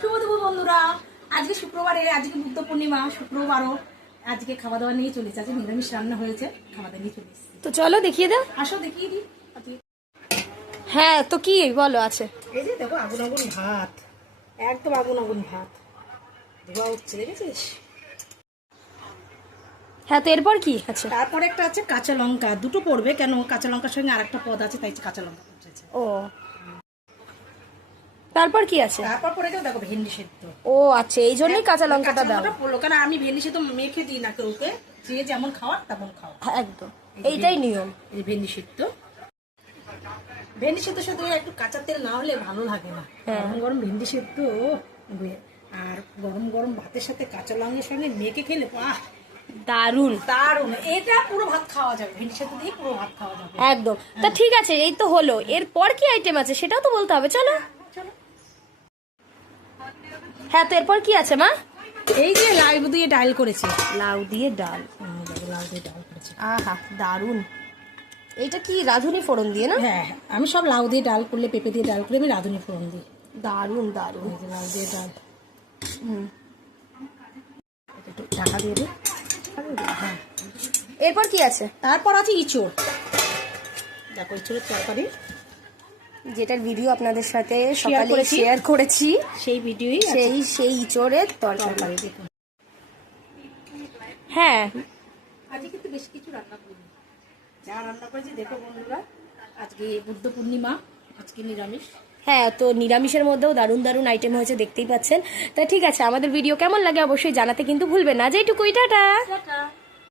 শুভ দুপুর বন্ধুরা, আজকে শুক্রবারে, আজকে বুদ্ধ পূর্ণিমা, শুক্রবারও আজকে খাওয়া দাওয়া নিয়ে চলেছে। আজকে নিরামিষ রান্না হয়েছে, খাওয়া দাওয়া নিয়ে চলে এসেছি। তো চলো দেখিয়ে দাও। আসো দেখিয়ে দিই। হ্যাঁ, তো কি বলো আছে? এই যে দেখো, আগুন আগুন ভাত, একদম আগুন আগুন ভাত ধোয়া হচ্ছে, দেখেছিস? হ্যাঁ, তো এরপর কি আছে? তারপরে একটা আছে কাঁচা লঙ্কা, দুটো পড়বে, কেন কাঁচা লঙ্কার সঙ্গে আরেকটা পদ আছে, তাই কাঁচা লঙ্কা পড়ছে। ও, তারপর কি আছে? তারপর পরে গেল দেখো ভেন্ডি সেদ্ধ। ও আচ্ছা, এই জন্যই কাঁচা লঙ্কাটা দাও। পড়লো, কারণ আমি ভেন্ডি সেদ্ধ মেখে দিই না কাউকে, যে যেমন খাওয়ার তেমন খাওয়া। হ্যাঁ, একদম এইটাই নিয়ম। এই ভেন্ডি সেদ্ধ, ভেন্ডি সেদ্ধ সাথে একটু কাঁচা তেল না হলে ভালো লাগে না। গরম গরম ভেন্ডি সেদ্ধ আর গরম গরম ভাতের সাথে কাঁচা লঙ্কার সঙ্গে মেখে খেলে বাহ, দারুন দারুন। এটা পুরো ভাত খাওয়া যাবে, ভেন্ডি সেদ্ধ দিয়ে পুরো ভাত খাওয়া যাবে একদম। তা ঠিক আছে, এই তো হলো, এরপর কি আইটেম আছে সেটাও তো বলতে হবে। চলো। হ্যাঁ, তো এরপর কি আছে মা? এই যে লাউ দিয়ে ডাল করেছে, লাউ দিয়ে ডাল। লাউ দিয়ে ডাল করেছে। আহা, দারুন। এইটা কি রাঁধুনি ফোড়ন দিয়ে না? হ্যাঁ, আমি সব লাউ দিয়ে ডাল করলে, পেঁপে দিয়ে ডাল করলে আমি রাঁধুনি ফোড়ন দিই। দারুন দারুন। এই যে লাউ দিয়ে ডাল, একটু ঢাকা দিয়ে দিই। হ্যাঁ, এরপর কি আছে? তারপর আছে ইঁচড়। দেখো ইঁচড়ের তরকারি, যেটার ভিডিও আপনাদের সাথে শেয়ার সকালে করেছি। শেয়ার করেছি, সেই ভিডিওই সেই ইঁচড়ের তরকারি। তরকারি দেখুন। হ্যাঁ, আজকে কিন্তু বেশ কিছু রান্না করি, যা রান্না করেছি দেখো বন্ধুরা। আজকে বুদ্ধ পূর্ণিমা, আজকে নিরামিষ। হ্যাঁ, তো নিরামিষের মধ্যেও দারুণ দারুণ আইটেম হয়েছে, দেখতেই পাচ্ছেন। তা ঠিক আছে, আমাদের ভিডিও কেমন লাগে অবশ্যই জানাতে কিন্তু ভুলবেন না। যেটুকুই, টাটা।